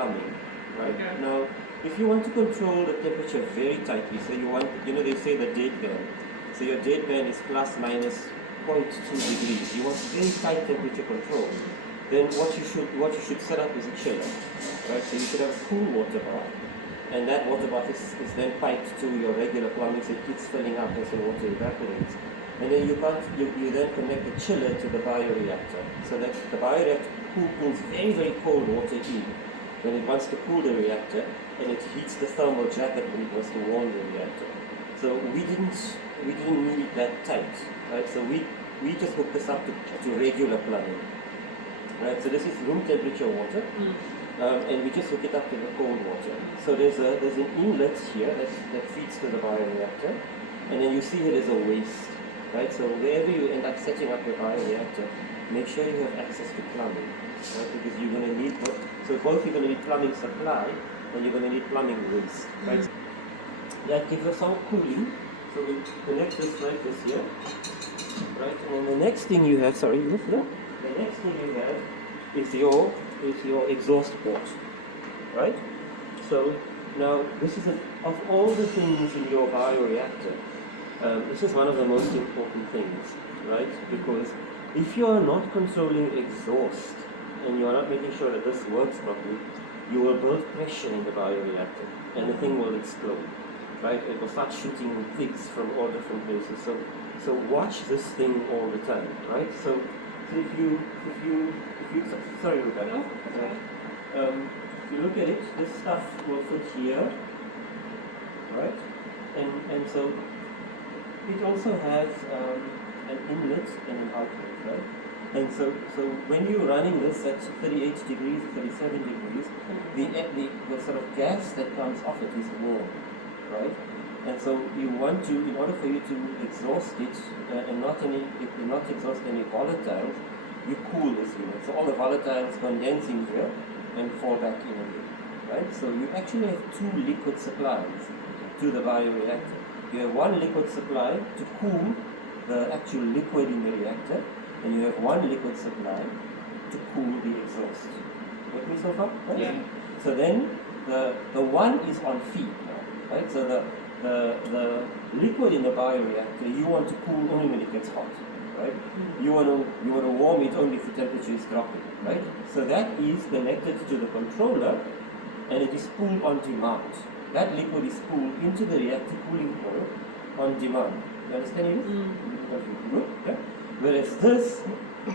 plumbing, right? Okay. Now, if you want to control the temperature very tightly, so you want, they say the deadband. So your deadband is plus minus 0.2 degrees. You want very tight temperature control. Then what you should set up is a chiller, right? So you should have a cool water bath, and that water bath is then piped to your regular plumbing, so it keeps filling up as the water evaporates. And then you then connect the chiller to the bioreactor, so that the bioreactor pulls very, very cold water in when it wants to cool the reactor, and it heats the thermal jacket when it wants to warm the reactor. So we didn't need it that tight, right? So we just hooked this up to regular plumbing, right? So this is room temperature water, and we just hook it up to the cold water. So there's an inlet here that feeds to the bioreactor, and then you see here there's a waste, right? So wherever you end up setting up your bioreactor, make sure you have access to plumbing, right? Because you're going to need both. So both you're going to need plumbing supply, and you're going to need plumbing waste, right? That gives us our cooling. So we connect this like this here, right? And then the next thing you have, the next thing you have is your exhaust port, right? So now this is of all the things in your bioreactor, this is one of the most important things, right? Because if you are not controlling exhaust and you are not making sure that this works properly, you will build pressure in the bioreactor and the thing will explode, right? It will start shooting things from all different places. So watch this thing all the time, right? So if you sorry, Rebecca. No, okay. If you look at it, this stuff will fit here, right? And so it also has an inlet and an outlet, right? And so when you're running this at 38 degrees, 37 degrees, the sort of gas that comes off it is warm, right? And so you want to, in order for you to exhaust it and not exhaust any volatiles, you cool this unit. So all the volatiles condense in here and fall back in again, right? So you actually have two liquid supplies to the bioreactor. You have one liquid supply to cool the actual liquid in the reactor, and you have one liquid supply to cool the exhaust. With me so far? Right? Yeah. So then the one is on feed now, right? So the liquid in the bioreactor you want to cool only when it gets hot, right? You want to warm it only if the temperature is dropping, right? So that is connected to the controller, and it is cooled on demand. That liquid is cooled into the reactor cooling coil on demand. You understand it? Good. Okay. Whereas this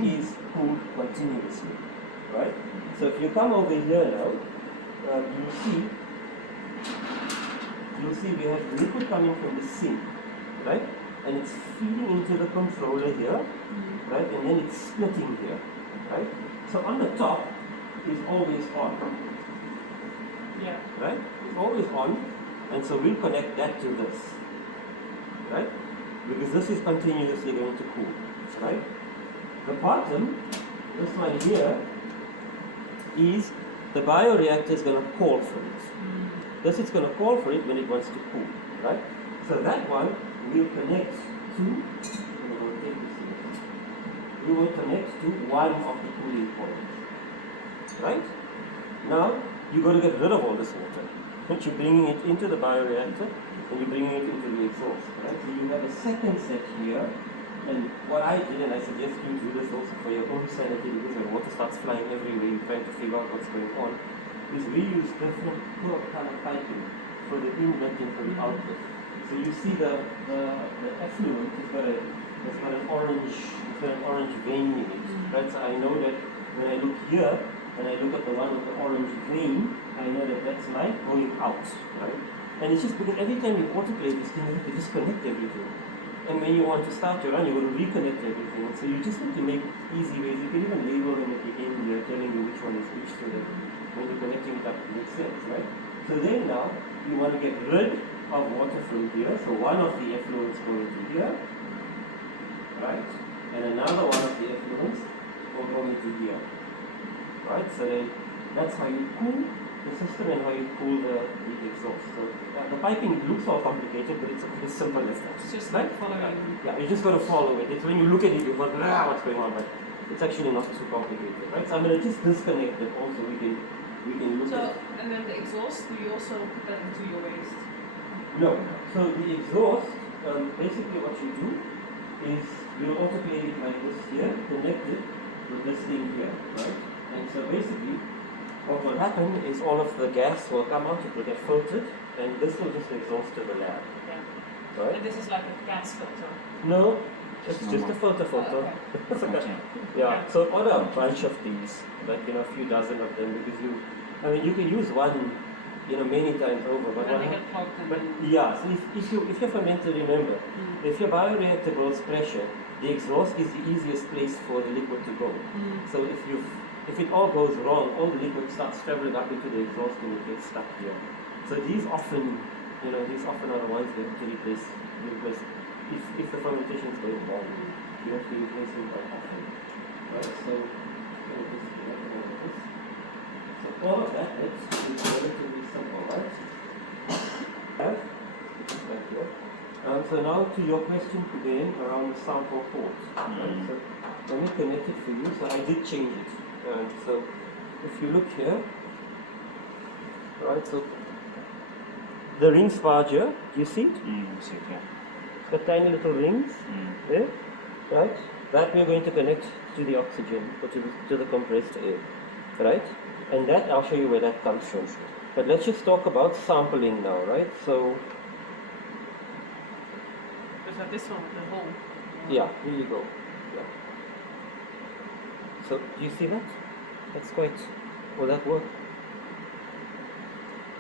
is cooled continuously, right? So if you come over here now, you'll see we have liquid coming from the sink, right? And it's feeding into the controller here, right? And then it's splitting here, right? So on the top is always on, Yeah. right? It's always on, and so we'll connect that to this, right? Because this is continuously going to cool, right? The bottom, this one here, is the bioreactor is going to call for it. This is going to call for it when it wants to cool, right? So that one will connect to, we will connect to one of the cooling coils, right? Now, you're going to get rid of all this water. But you're bringing it into the bioreactor, and you're bringing it into the exhaust, right? So you have a second set here, and what I did, and I suggest you do this also for your own sanity, because when water starts flying everywhere, you're trying to figure out what's going on, is we use different color piping for the inlet and for the outlet. So you see the effluent has got an orange vein in it, right? So I know that when I look here, and I look at the one with the orange vein, I know that that's light going out, right? And it's just because every time you autoclave this thing, you have to disconnect everything. And when you want to start your run, you want to reconnect everything. So you just need to make easy ways. You can even label them at the end here, telling you which one is which, so that when you're connecting it up, it makes sense, right? So then now, you want to get rid of water from here. So one of the effluents going to here, right? And another one of the effluents will go into here. Right, so then that's how you cool the system and how you cool the exhaust. So the piping looks all complicated, but it's as simple as that. It's just right? like following. Yeah, you just got to follow it. It's when you look at it, you go, what's going on? But it's actually not too complicated, right? So I'm going to just disconnect it also. We can look at it. exhaust, do you also put that into your waste? No. So the exhaust, basically what you do is you'll autoclave it like this here, connected with this thing here, right? And so basically, what will happen is all of the gas will come out, it will get filtered, and this will just exhaust to the lab, Yeah. right? And this is like a gas filter. No, it's just a filter. Oh, okay. Yeah, so order a bunch of these, like a few dozen of them, because you can use one, many times over. But And they get clogged and but then... yeah, so if you're fermented, remember, if your bioreactor blows pressure, the exhaust is the easiest place for the liquid to go. So if it all goes wrong, all the liquid starts traveling up into the exhaust and it gets stuck here. So these often are the ones that have to replace. If the fermentation is going wrong, you have to replace them quite often. Right? So all of that is relatively simple, right? Back here. So now to your question again around the sample port. Right? So let me connect it for you. So I did change it. So if you look here, right? So the ring sparger, do you see it? See, yeah. The tiny little rings there, right? That we're going to connect to the oxygen or to the compressed air, right? And that I'll show you where that comes from. But let's just talk about sampling now, right? So There's like this one with the hole. yeah, here you go. Yeah. So do you see that? That's quite. Will that work?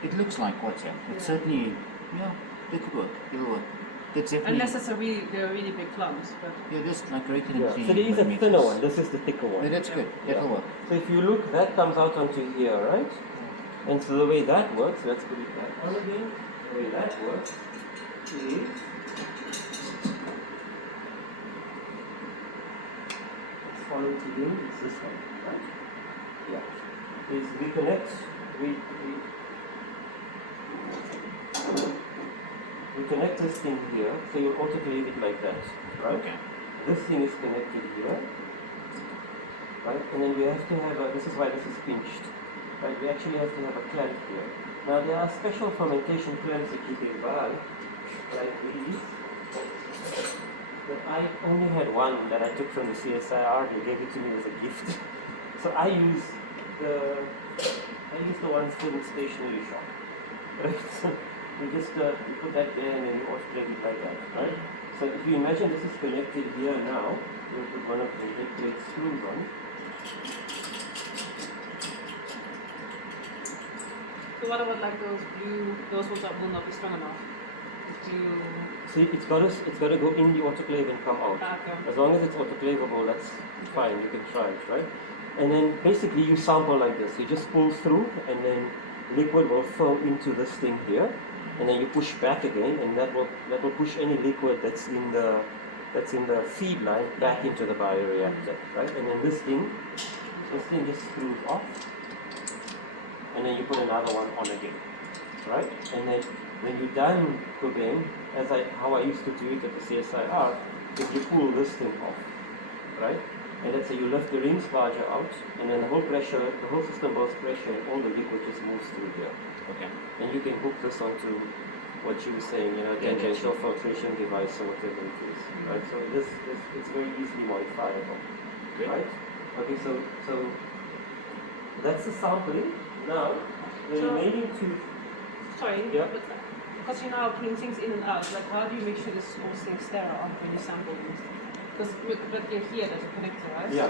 It looks like water. It's certainly, it could work. It'll work. That's definitely. Unless they're really big clumps, but... Yeah, this like greater than Yeah. 3 So there is a millimeters. thinner one. This is the thicker one. No, that's good. That'll work. So if you look, that comes out onto here, right? And so the way that works, let's put it back on again. The way that works is let's follow it again. It's this one, right? Yeah. Is we connect. We connect this thing here, so you'll autoclave it like that, right? Okay. This thing is connected here, right? And then we have to have this is why this is pinched, right? We actually have to have a clamp here. Now there are special fermentation clamps that you can buy, like these. But I only had one that I took from the CSIR. They gave it to me as a gift. So I use the ones from the stationery shop, right? So you just you put that there and then you autoclave it like that, right? So if you imagine this is connected here now, we'll put one of the 8-plate screws on. So what about like those blue, those ones that will not be strong enough? See, it's got to go in the autoclave and come out. Okay. As long as it's autoclavable, that's fine. You can try it, right? And then basically you sample like this. You just pull through, and then liquid will flow into this thing here, and then you push back again, and that will push any liquid that's in the feed line back into the bioreactor, right? And then this thing just screws off, and then you put another one on again, right? And then when you're done cooking, how I used to do it at the CSIR, is you pull this thing off, right? And let's say you lift the ring sparger out, and then the whole system blows pressure, and all the liquid just moves through here. Okay. And you can hook this onto what you were saying, tangential filtration device or whatever it is, right? So it's very easily modifiable, right? Okay, so that's the sampling. Now the remaining two. Sorry, Yeah. but because you're now putting things in and out, like how do you make sure this all stays sterile when you sample things? Because here there's a connector, right? Yeah.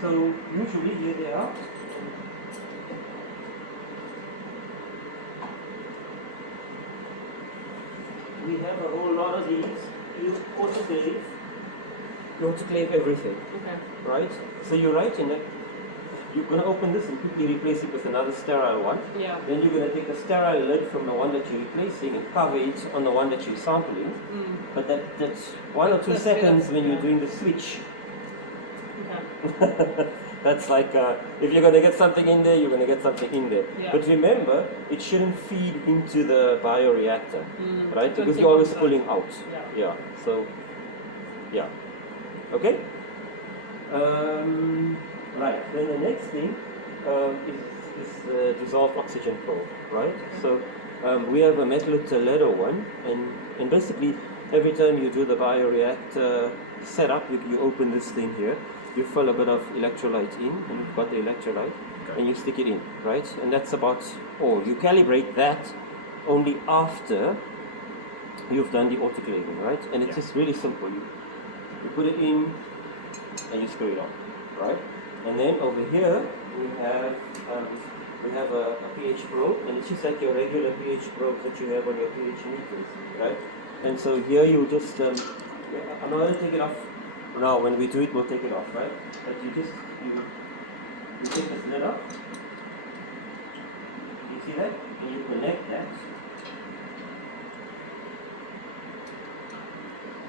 So usually here they are. We have a whole lot of these. You autoclave everything, Okay. right? So you write in it. You're going to open this and quickly replace it with another sterile one. Yeah. Then you're going to take the sterile lid from the one that you're replacing and cover it on the one that you're sampling. But that's 1 or 2 That's seconds good, when you're yeah. doing the switch. Okay. That's like if you're going to get something in there, you're going to get something in there. Yeah. But remember, it shouldn't feed into the bioreactor, right? So Because take you're always outside. pulling out. Yeah. So, yeah. Okay? Right. Then the next thing is dissolved oxygen probe, right? So we have a metal Toledo one, and basically every time you do the bioreactor setup, you open this thing here, you fill a bit of electrolyte in, and you've got the electrolyte, and you stick it in, right? And that's about all. You calibrate that only after you've done the autoclaving, right? And it's just really simple. You put it in, and you screw it on, right? And then over here we have a pH probe, and it's just like your regular pH probe that you have on your pH meters, right? And so here you just, I'm not going to take it off now. When we do it, we'll take it off, right? But you take this lid off. You see that? And you connect that.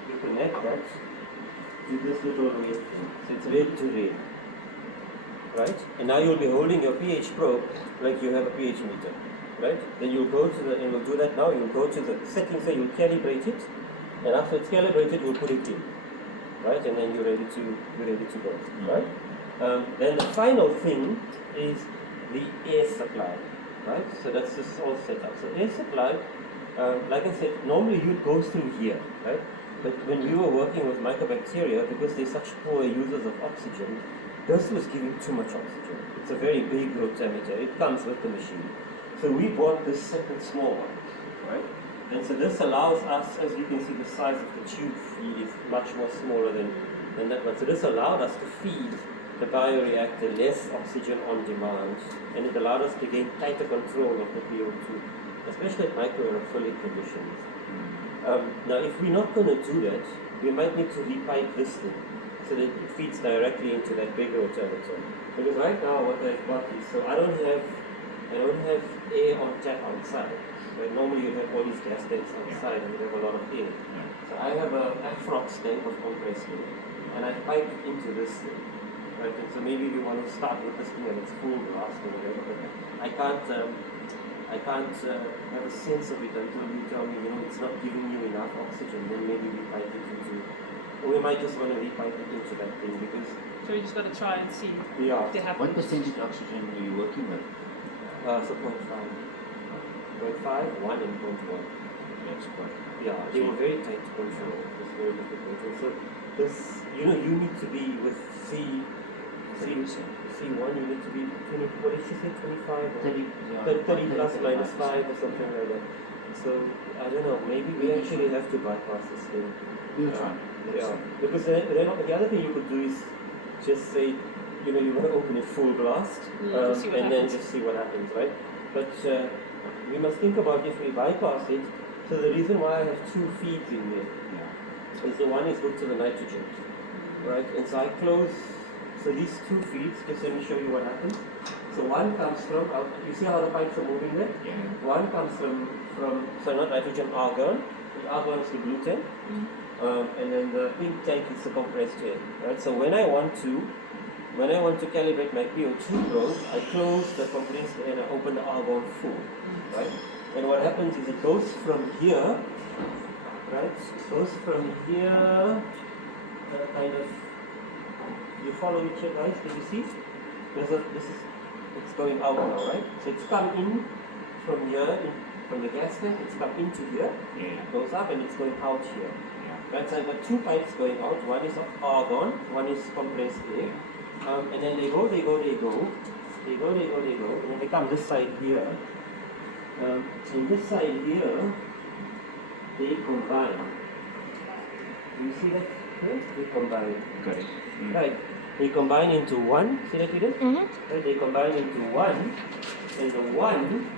You connect that to this little red thing. So it's red to red. Right? And now you'll be holding your pH probe like you have a pH meter, right? Then you'll go to and we'll do that now, you'll go to the settings there, you'll calibrate it, and after it's calibrated, you'll put it in, right? And then you're ready to go, right? Then the final thing is the air supply, right? So that's just all set up. So air supply, like I said, normally you'd go through here, right? But when we were working with mycobacteria, because they're such poor users of oxygen, this was giving too much oxygen. It's a very big rotameter. It comes with the machine. So we bought this separate small one, right? And so this allows us, as you can see, the size of the tube feed is much more smaller than that one. So this allowed us to feed the bioreactor less oxygen on demand, and it allowed us to gain tighter control of the PO2, especially at microaerophilic conditions. Now, if we're not going to do that, we might need to repipe this thing, so that it feeds directly into that big rotameter. Because right now what I've got is, so I don't have air on tap outside. Right? Normally you have all these gas tanks outside and you have a lot of air. So I have a Afrox tank of compressed air, and I pipe into this thing. Right? And so maybe you want to start with this thing and it's full blast or whatever, but I can't have a sense of it until you tell me, it's not giving you enough oxygen. Then maybe we pipe it into. We might just want to repipe it into that thing because. So you just got to try and see if they have. What percentage oxygen are you working with? So 0.5, 1 and 0.1. That's quite. Yeah, they were very tight to control. It was very difficult. So this, you need to be with C1. You need to be 20. What did she say? 25. 30 plus minus 5 or something like that. So I don't know. Maybe we actually have to bypass this thing. We'll try. Yeah, because then the other thing you could do is just say, you want to open it full blast, and then just see what happens, right? But we must think about if we bypass it. So the reason why I have 2 feeds in there is the one is hooked to the nitrogen, right? And so I close. So these 2 feeds, just let me show you what happens. So one comes from, you see how the pipes are moving there? Yeah. One comes from so not nitrogen, argon. The argon is the gluten. And then the pink tank is the compressed air, right? So when I want to calibrate my PO2 probe, I close the compressed air and I open the argon full, right? And what happens is it goes from here, right? It goes from here, kind of. You follow it here, guys? Can you see? It's going out now, right? So it's come in from here, from the gas tank. It's come into here, goes up, and it's going out here. Right, so I've got 2 pipes going out. One is of argon, one is compressed air, and then they go, and then they come this side here. And this side here, they combine. Do you see that? Yes? They combine. Got it. Right. They combine into one. See that it is? Right. They combine into one, and the one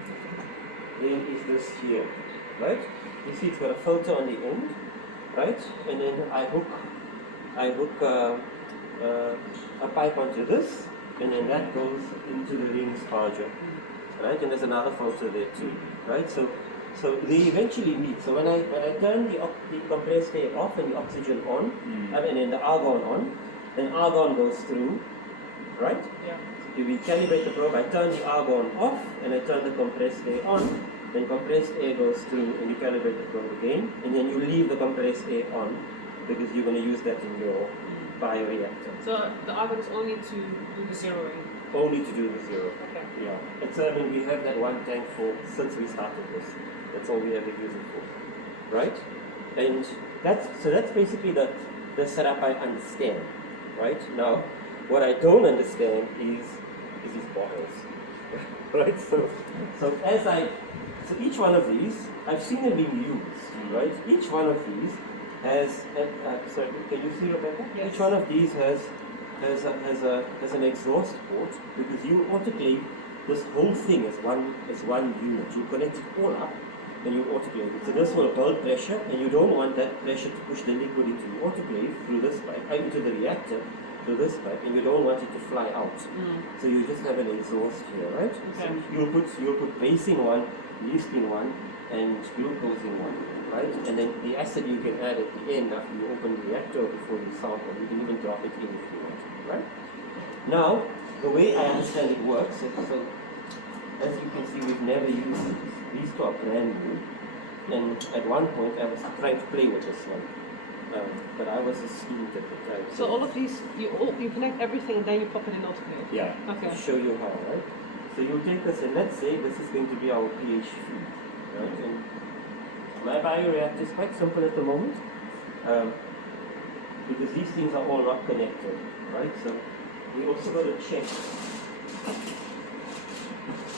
then is this here. Right. You see, it's got a filter on the end. Right, and then I hook a pipe onto this, and then that goes into the rings charger, right? And there's another filter there too, right? So they eventually meet. So when I turn the compressed air off and the oxygen on, and then the argon on, then argon goes through, right? Yeah. So we calibrate the probe. I turn the argon off, and I turn the compressed air on. Then compressed air goes through and you calibrate the probe again, and then you leave the compressed air on because you're going to use that in your bioreactor. So the argon is only to do the zeroing. only to do the zero. Okay. Yeah. It's I mean we have that one tank for since we started this. That's all we ever use it for. Right? And that's basically the setup I understand. Right? Now what I don't understand is these bottles. Right? So each one of these, I've seen them being used, right? Each one of these has, sorry, can you see, Rebecca? Yes. Each one of these has an exhaust port, because you autoclave this whole thing as one unit. You connect it all up and you autoclave it. So this will build pressure, and you don't want that pressure to push the liquid into the autoclave through this pipe, into the reactor through this pipe, and you don't want it to fly out. So you just have an exhaust here, right? Okay. So you'll put base in one, yeast in one, and glucose in one, right? And then the acid you can add at the end after you open the reactor before you sample. You can even drop it in if you want, right? Now, the way I understand it works, so as you can see, we've never used these. These two are brand new. And at one point, I was trying to play with this one. But I was a student at the time. So all of these, you connect everything and then you pop it in autoclave? Yeah. Okay. To show you how, right? So you take this, and let's say this is going to be our pH feed, right? And my bioreactor is quite simple at the moment, because these things are all not connected, right? So we also got to check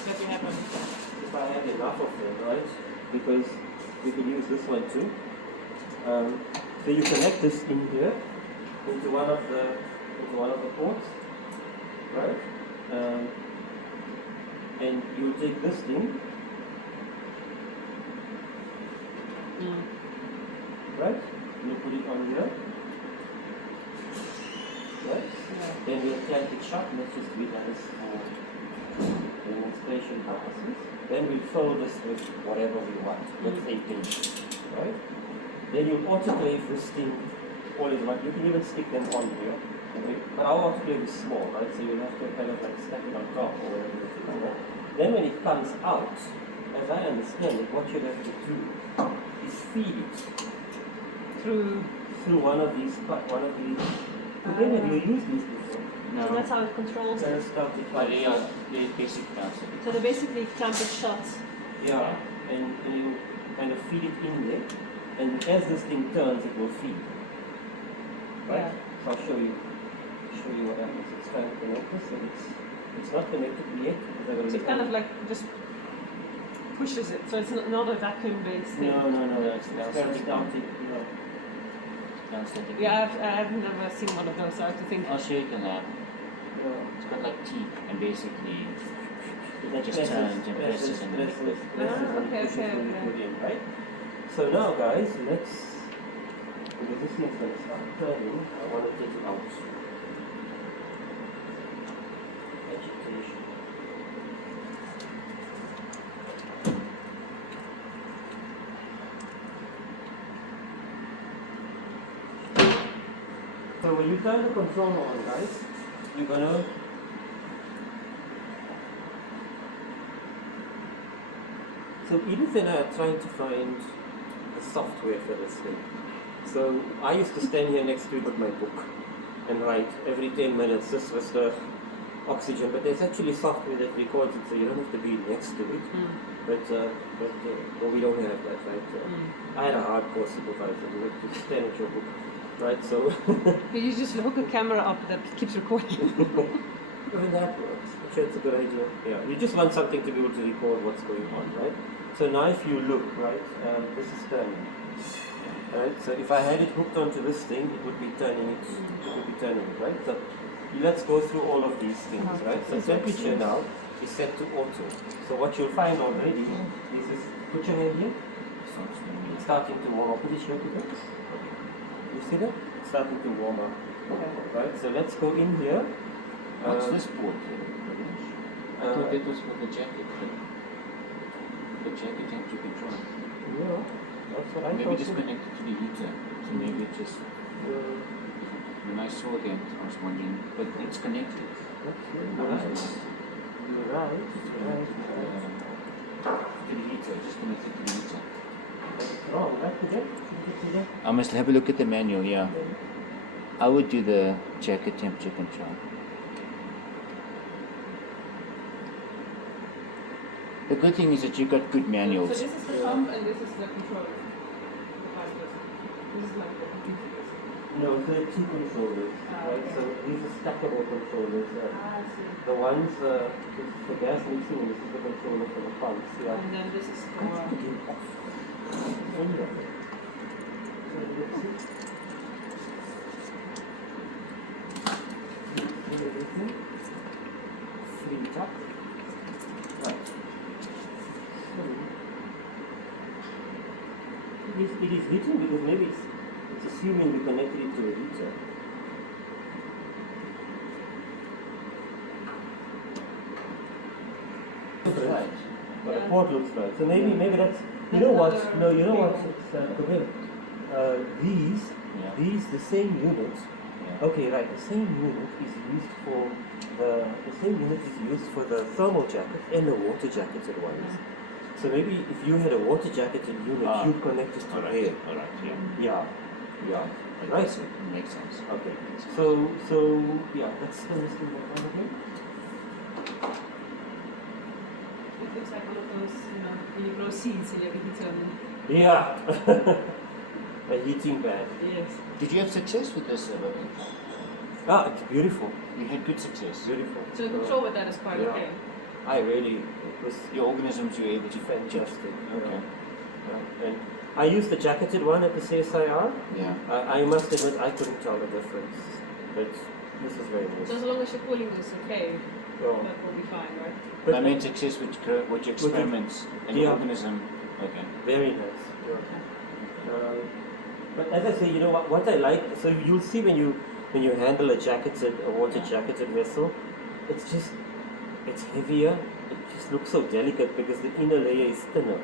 That we have if I have enough of them, right? Because we can use this one too. So you connect this in here into one of the ports, right? And you take this thing, right? You put it on here, right? Yeah. Then we'll clamp it shut. Let's just do that as for demonstration purposes. Then we'll fill this with whatever we want. Let's say pink, right? Then you autoclave this thing all in one. You can even stick them on here. Okay? But our autoclave is small, right? So you'll have to kind of like stack it on top or whatever it is. Right? Then when it comes out, as I understand it, what you'll have to do is feed it through one of these. Again, have you used these before? No. So that's how it controls it. But they basically cancel it. So they basically clamp it shut. Yeah, and you kind of feed it in there, and as this thing turns, it will feed. Right? Yeah. So I'll show you what happens. It's trying to connect this, and it's not connected yet. So it kind of like just pushes it. So it's not a vacuum based thing. No, It's it's very static. Transmitting. Yeah, I've never seen one of those. So I have to think. I'll show you the lab. It's got like teeth, and basically it just turns and presses and liquid. Okay. Right? So now, guys, let's. Because this thing's going to start turning, I want to take it out. Agitation. So when you turn the control on, guys, you're gonna So Edith and I are trying to find the software for this thing. So I used to stand here next to it with my book and write every 10 minutes, this was the oxygen, but there's actually software that records it, so you don't have to be next to it. But we don't have that, right? I had a hardcore supervisor who would just stand at your book, right? So You just hook a camera up that keeps recording. even that works. I'm sure it's a good idea. Yeah, you just want something to be able to record what's going on, right? So now if you look, right, this is turning. Right, so if I had it hooked onto this thing, it would be turning it. It would be turning it, right? So let's go through all of these things, right? So temperature now is set to auto. So what you'll find already is this. Put your hand here. It's starting to warm up. Put it here, Peter. You see that? It's starting to warm up. Right. So let's go in here. What's this port? I thought it was for the jacket. The jacket temperature control. Yeah, that's what I Maybe thought. disconnected to the heater. So maybe it just. When I saw that, I was wondering, but it's connected. You're right. To the heater, just connected to the heater. Wrong, right? Today? I must have a look at the manual, yeah. I would do the jacket temperature control. The good thing is that you got good So manuals. this is the pump and this is the control. This is like the computer. No, so there are two controllers, right? Okay. So these are stackable controllers. I see. The ones, this is for gas mixing, and this is the controller for the pumps. Yeah. And then this is I'm for. taking off. So let's see. Everything. Free top. Right. So it is heating because maybe it's assuming we connected it to a heater. Right. But Yeah. the port looks right. So maybe that's you That's know what? another No, you know what? thing. It's okay. These the same unit. Yeah. Okay, right. The same unit is used for the same unit is used for the thermal jacket and the water jacket at once. So maybe if you had a water jacketed unit, Ah. you'd connect it to All there. right. All right. Yeah. Yeah, yeah. I Right. guess it makes sense. Okay. Makes sense. So yeah, that's the listing that one again. It looks like one of those, when you grow seeds and you have a heater on them. Yeah. A heating pad. Yes. Did you have success with this? Ah, it's beautiful. You had good success. Beautiful. So the control with that is quite Yeah. okay. I really, it was Your organisms you were able to fantastic. Okay. Yeah. And I used the jacketed one at the CSIR. Yeah. I must admit I couldn't tell the difference, but this is very So as nice. long as your cooling is okay, So, that will be fine, right? but I mean success with your experiments and Yeah. organism. Okay. very nice. Yeah. But as I say, you know what I like. So you'll see when you handle a water jacketed vessel, it's heavier. It just looks so delicate because the inner layer is thinner.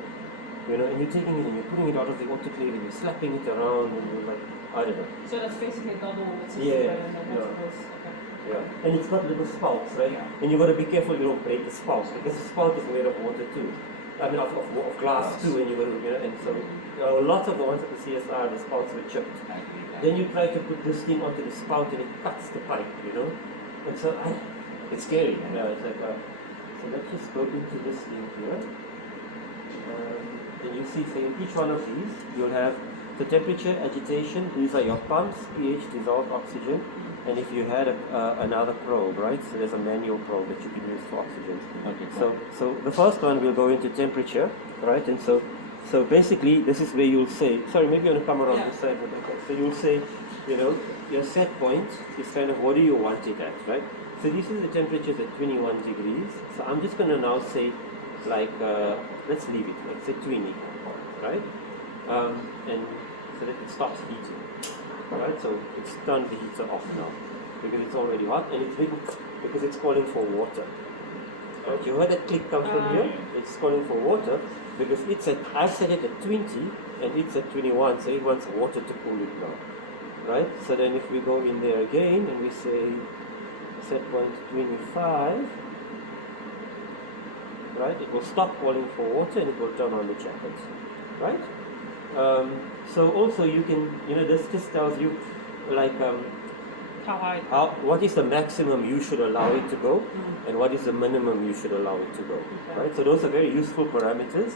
And you're taking it and you're putting it out of the autoclave and you're slapping it around and you're like, I don't know. So that's basically double what it's Yeah, and then yeah. that's okay. Yeah. And it's got little spouts, right? And you've got to be careful you don't break the spout because the spout is made of water too. I mean, of glass too, and and so lots of the ones at the CSR, the spouts were chipped. I agree. Then you try to put this thing onto the spout and it cuts the pipe, And so It's scary. yeah, it's like, so let's just go into this thing here. And you see, say in each one of these, you'll have the temperature, agitation, these are your pumps, pH, dissolved oxygen, and if you had another probe, right? So there's a manual probe that you can use for oxygen. Okay. Cool. So the first one will go into temperature, right? And so basically this is where you'll say, sorry, maybe you want to come around Yeah. this side, Rebecca. So you'll say, your set point is kind of what do you want it at, right? So this is the temperatures at 21 degrees. So I'm just going to now say, like, let's leave it, let's say 20, right? And so that it stops heating, right? So it's turned the heater off now because it's already hot and it's big because it's calling for water. Right? You heard that click come from here? It's calling for water because I've set it at 20 and it's at 21, so it wants water to cool it now. Right? So then if we go in there again and we say set point 25, right? It will stop calling for water and it will turn on the jacket, right? So also you can, this just tells you like How high? what is the maximum you should allow it to go and what is the minimum you should allow it to go, right? So those are very useful parameters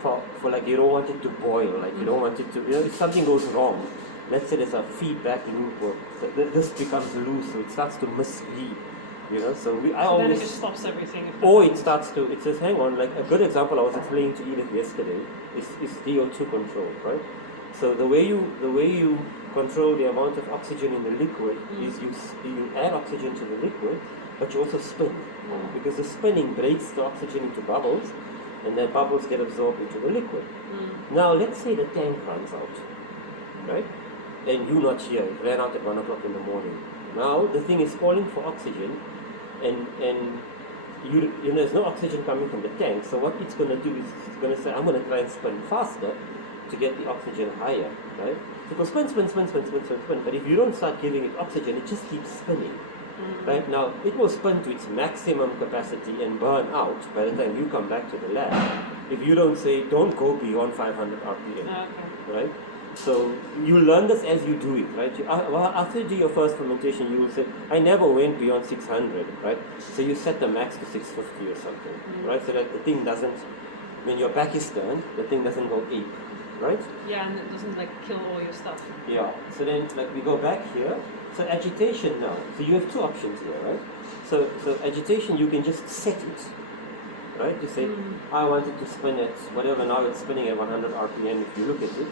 for like you don't want it to boil, like you don't want it to, if something goes wrong, let's say there's a feedback loop or this becomes loose, so it starts to mislead, so Then always, it just stops everything. or it says, hang on, like a good example I was explaining to Edith yesterday is CO2 control, right? So the way you control the amount of oxygen in the liquid is you add oxygen to the liquid, but you also spin, because the spinning breaks the oxygen into bubbles, and then bubbles get absorbed into the liquid. Now let's say the tank runs out, right? And you're not here, it ran out at 1 o'clock in the morning. Now the thing is calling for oxygen, and there's no oxygen coming from the tank, so what it's going to do is it's going to say, I'm going to try and spin faster to get the oxygen higher, right? It will spin, but if you don't start giving it oxygen, it just keeps spinning, right? Now, it will spin to its maximum capacity and burn out by the time you come back to the lab, if you don't say, don't go beyond 500 RPM, right? So you learn this as you do it, right? Well, after you do your first fermentation, you will say, I never went beyond 600, right? So you set the max to 650 or something, right? So that the thing doesn't, when your back is turned, the thing doesn't go ape, right? Yeah, and it doesn't like kill all your stuff. Yeah. So then, like we go back here. So agitation now. So you have two options here, right? So agitation, you can just set it, right? You say, I want it to spin at whatever, now it's spinning at 100 RPM if you look at it.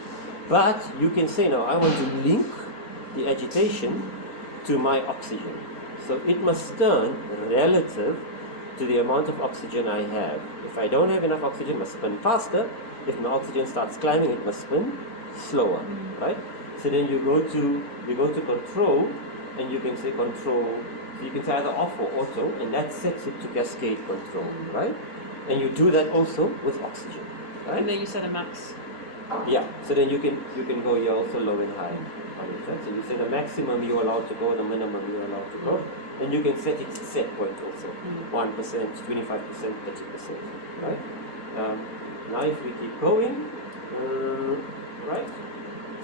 But you can say, no, I want to link the agitation to my oxygen. So it must turn relative to the amount of oxygen I have. If I don't have enough oxygen, it must spin faster. If my oxygen starts climbing, it must spin slower, right? So then you go to control, and you can say control. So you can say either off or auto, and that sets it to cascade control, right? And you do that also with oxygen, right? And then you set a max. Yeah. So then you can go here also low and high. So you say the maximum you're allowed to go, the minimum you're allowed to go, and you can set its set point also, 1%, 25%, 30%, right? Now if we keep going, right?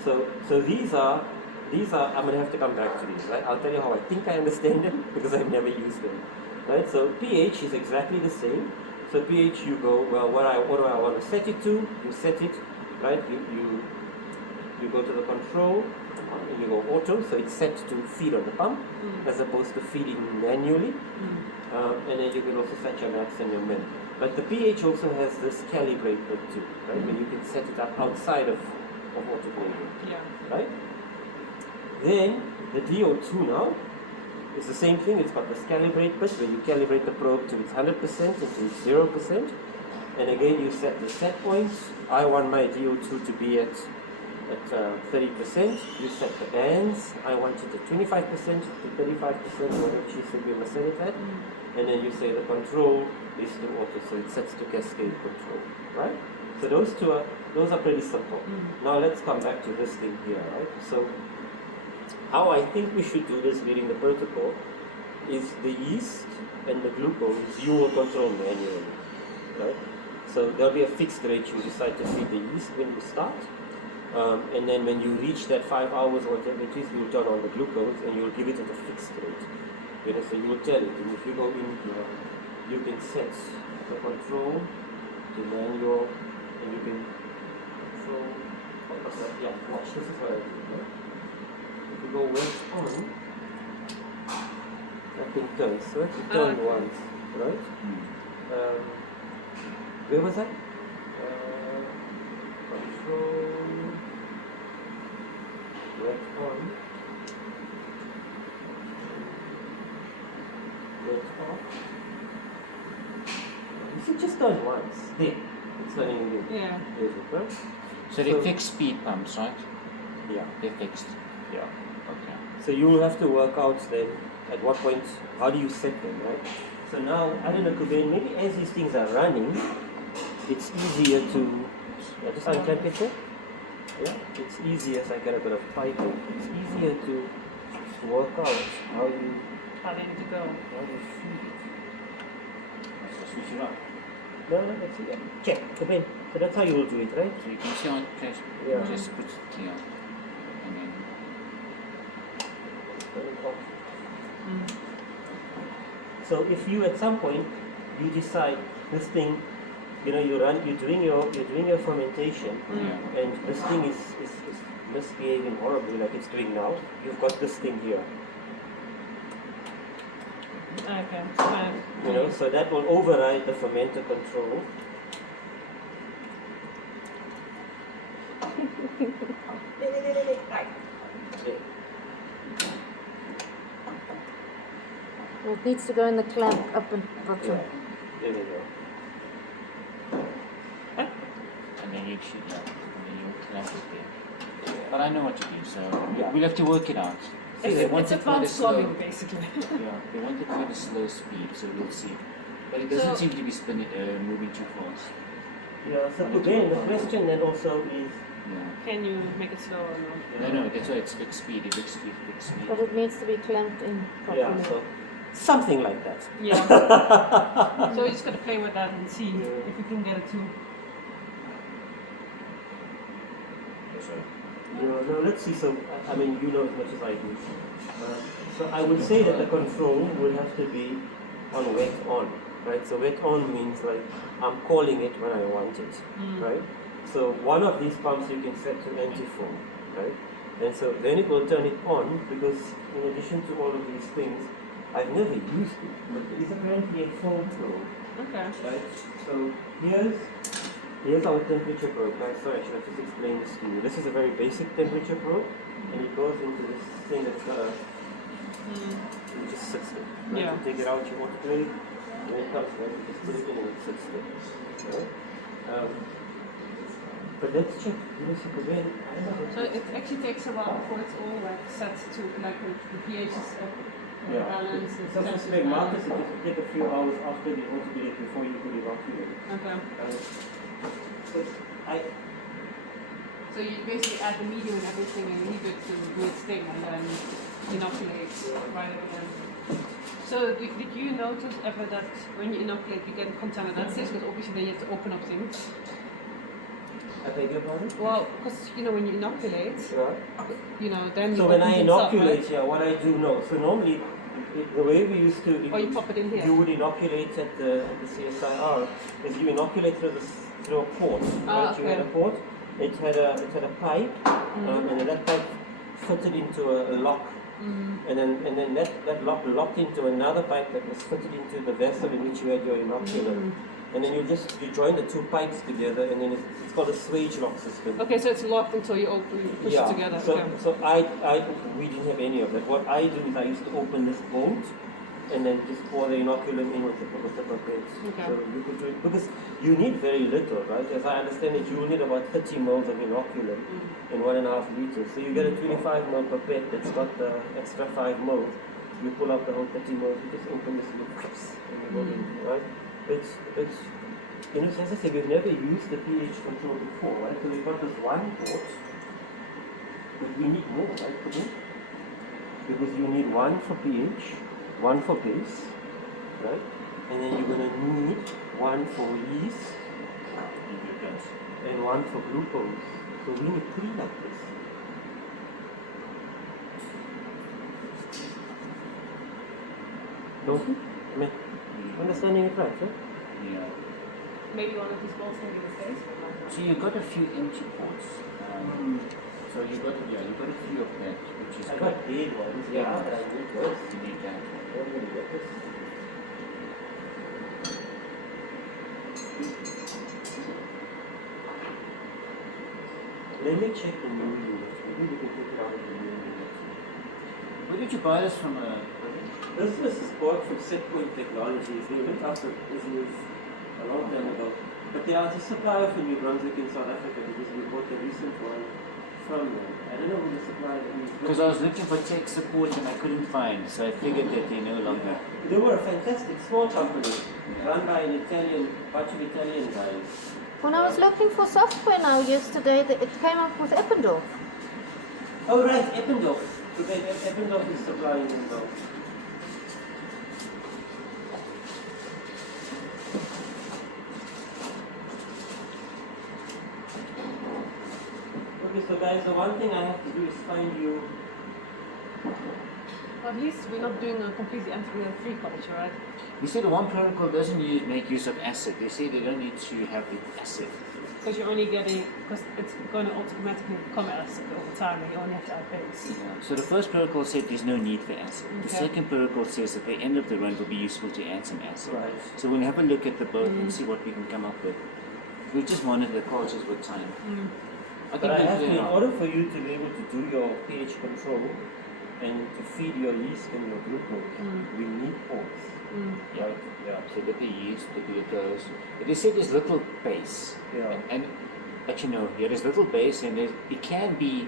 So these are I'm going to have to come back to these, right? I'll tell you how I think I understand them because I've never used them, right? So pH is exactly the same. So pH, you go, well, what do I want to set it to? You set it, right? You go to the control and you go auto, so it's set to feed on the pump as opposed to feeding manually. And then you can also set your max and your min. But the pH also has this calibrate bit too, right? Where you can set it up outside of auto gradient, right? Then the DO2 now is the same thing. It's got this calibrate bit where you calibrate the probe to its 100% and to its 0%. And again, you set the set points. I want my DO2 to be at 30%. You set the bands. I want it at 25% to 35%, whatever she said we must set it at. And then you say the control is to auto, so it sets to cascade control, right? So those are pretty simple. Now let's come back to this thing here, right? So how I think we should do this reading the protocol is the yeast and the glucose you will control manually, right? So there'll be a fixed rate you decide to feed the yeast when you start. And then when you reach that 5 hours or whatever it is, you'll turn on the glucose and you'll give it at a fixed rate. You know, so you'll tell it, and if you go in here, you can set the control to manual, and you can control. Yeah, watch, this is what I do. Right? If you go wet on, that thing turns. So it turn once, right? Where was that? Control. Wet on. Wet off. You should just turn once. There. It's turning again. Yeah. There's it, right? So they're fixed speed pumps, right? Yeah. They're fixed. Yeah. Okay. So you will have to work out then at what point, how do you set them, right? So now, I don't know, Kuben, maybe as these things are running, it's easier to, just unclamp it there. Yeah, it's easier as I get a bit of piping. It's easier to work out how How they need to go. feed it. So switch it up. No, that's it. Check, Kuben. So that's how you will do it, right? So you can see on press, Yeah. just put it here. And then So if you at some point you decide this thing, you know, you're doing your fermentation, and this thing is misbehaving horribly like it's doing now. You've got this thing here, Okay. you know, so that will override the fermenter control. Okay. Well, it needs to go in the clamp up and bottom. Yeah. There we go. and then you should, and then you'll clamp it there. But I know what to do, so Yeah. we'll have to work it out. So they want It's it quite a advanced slow, plumbing, basically. yeah, they want it quite a slow speed, so we'll see. But it doesn't So- seem to be spinning, moving too fast. Yeah. So then the question then also is, Yeah. Can you make it slower or not? No, that's why it's fixed speed. It's fixed speed, fixed speed. But it needs to be clamped in properly. yeah, so something like that. Yeah. So we just gotta play with that and see if we can get it to. Sorry. No, let's see. So, I mean, you know as much as I do. So I would say that the control will have to be on wet on, right? So wet on means like I'm calling it when I want it, right? So one of these pumps you can set to anti-foam, right? And so then it will turn it on because in addition to all of these things, I've never used it, but it is apparently a foam probe, Okay. right? So here's our temperature probe. Right? Sorry, I should have just explained this to you. This is a very basic temperature probe, and it goes into this thing that's it just sits there. Right? Yeah. You take it out, you want to play it, and then it comes right, you just put it in and it sits there. Right? But let's check. Let me see again. So it actually takes a while before it's all like set to like the pH is balance. It's supposed to be markers that just take a few hours after the autoclave before you put it inoculate. Okay. So So you basically add the medium and everything and leave it to do its thing and then inoculate right again. So did you notice ever that when you inoculate you get contaminants? Because obviously then you have to open up things. I beg your pardon? Well, because when you inoculate, then so you when open I things up, inoculate, right? yeah, what I do know. So normally, the way we used to, Or you pop it in here. you would inoculate at the CSIR, is you inoculate through a port. Right? Okay. You had a port. It had a pipe, and then that pipe fitted into a lock, and then that lock locked into another pipe that was fitted into the vessel in which you had your inoculant. And then you join the two pipes together, and then it's called a swage lock system. Okay, so it's locked until you push it together. So, okay. so we didn't have any of that. What I do is I used to open this bolt and then just pour the inoculant in with the pipette. Okay. So you could do it because you need very little, right? As I understand it, you will need about 30 ml of inoculant in 1.5 liters. So you get a 25 ml pipette that's got the extra 5 ml. You pull out the whole 30 ml, you just open this little clips and you go in, right? It's as I say, we've never used the pH control before, right? So we've got this one port, but we need more, right, for this? Because you need one for pH, one for base, right? And then you're going to need one for yeast and one for glucose. So we need 3 like this. Don't you? I mean, understanding it right, right? Yeah. Maybe one of these balls can be replaced. So you've got a few empty ports. So you've got a few of that, which is I got big ones, yeah, but I need this. You need that. I don't really get this. Let me check the new unit. Maybe we can take it out of the new unit. Where did you buy this from? This was bought from Setpoint Technologies. They went out of business a long time ago. But they are the supplier for New Brunswick in South Africa because we bought the recent one from them. I don't know who the supplier is. Because I was looking for tech support and I couldn't find, so I figured that they're no longer. They were a fantastic small company run by an bunch of Italian guys. When I was looking for software now yesterday, it came up with Eppendorf. Oh right, Eppendorf. So Eppendorf is supplying them now. Okay, so guys, the one thing I have to do is find you. At least we're not doing a completely antibiotic-free culture, right? You see, the one protocol doesn't make use of acid. They say they don't need to have the acid. Because you're only getting, because it's going to automatically become acid over time and you only have to add base. Yeah. So the first protocol said there's no need for acid. The Okay. second protocol says at the end of the run it will be useful to add some acid. Right. So we'll have a look at the both and see what we can come up with. We'll just monitor the cultures with time. But I have to, in order for you to be able to do your pH control and to feed your yeast and your glucose, we need ports. Yeah. Yeah. So dip the yeast, dip the glucose. They say there's little base. Yeah. But there's little base and it can be,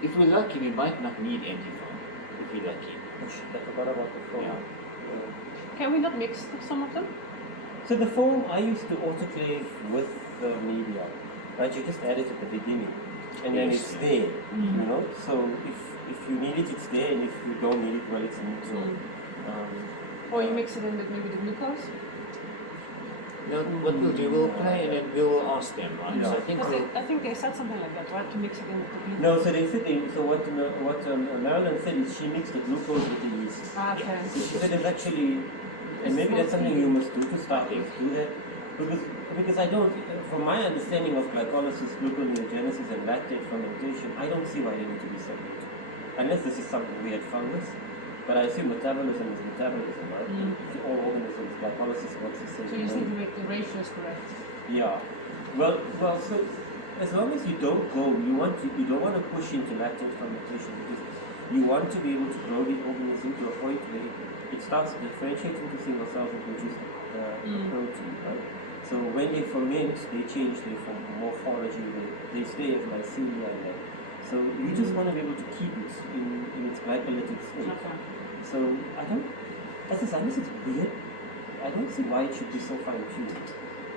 if we're lucky, we might not need antifoam. If we're lucky. Oh shit, I forgot about the foam. Yeah. Can we not mix some of them? So the foam I used to autoclave with the media. Right, you just add it at the beginning, and then Yes. it's there. So if you need it, it's there, and if you don't need it, well, it's neutral. Or you mix it in with maybe the glucose? Now, what we'll do, we'll play and then we'll ask them, right? Yeah. So I think Because I think they said something like that, right? To mix it in with the glucose. No, so they said so what Marilyn said is she mixed the glucose with the yeast. Ah, okay. So she said it's actually, and maybe that's something you must do to start with, do that. Because I don't, from my understanding of glycolysis, gluconeogenesis, and lactate fermentation, I don't see why they need to be separate. Unless this is something we had found this. But I assume metabolism is metabolism, right? All organisms, glycolysis works the same So you just way. need to make the ratios correct. Yeah. Well, so as long as you don't want to push into lactate fermentation because you want to be able to grow the organism to a point where it starts differentiating into single cells and produce protein, right? So when they ferment, they change their morphology, they stay as mycelia and that. So you just want to be able to keep it in its glycolytic state. Okay. So unless it's weird, I don't see why it should be so fine-tuned.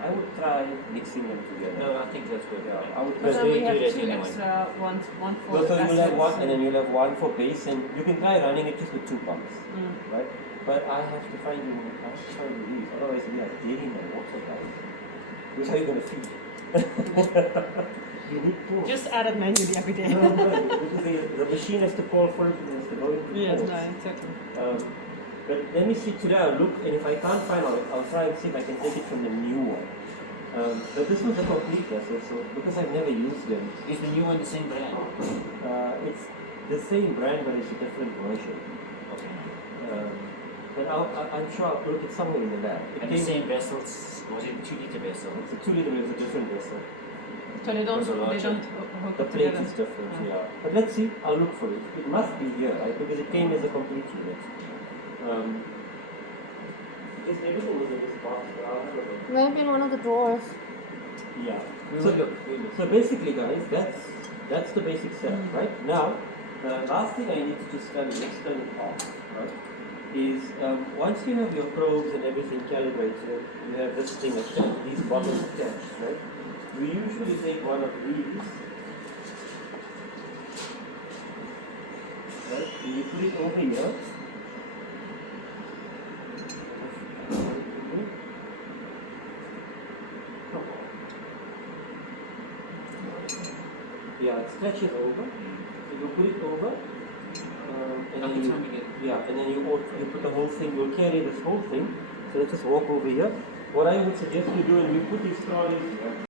I would try mixing them together. No, I think that's good. Yeah, I would But try. then we do have that two anyway. extra ones, one for Well, so you'll have one, acids and then you'll have one for base, and you can try running it just with 2 pumps, Mm. right? But I have to find these, otherwise we are dating the water, guys. Which are you going to feed? You need pools. Just add it manually every day. No, because the machine has to pull first and has to go into Yes, pools. no, exactly. But let me see today, I'll look, and if I can't find out, I'll try and see if I can take it from the new one. But this was a complete vessel, so because I've never used them, Is the new one the same brand? it's the same brand, but it's a different version. Okay. But I'm sure I'll put it somewhere in the lab. It And the came- same vessels, was it 2 liter vessel? It's a 2 liter, it's a different vessel. So they don't Also larger. hook The it plate together. is different, Yeah. yeah. But let's see, I'll look for it. It must be here, right? Because it came as a complete unit. Just everything was in this box, but I'll have a look. Maybe in one of the drawers. Yeah. We So, will look. so basically, guys, that's the basic setup, right? Now, the last thing I need to just turn it off, right? Is once you have your probes and everything calibrated, you have this thing attached, these bottles attached, right? We usually take one of these, right? And you put it over here. Yeah, it stretches over. So you put it over, and Every then time you get and then you put the whole thing. You'll carry this whole thing. So let's just walk over here. What I would suggest you do, and we put these trolleys here.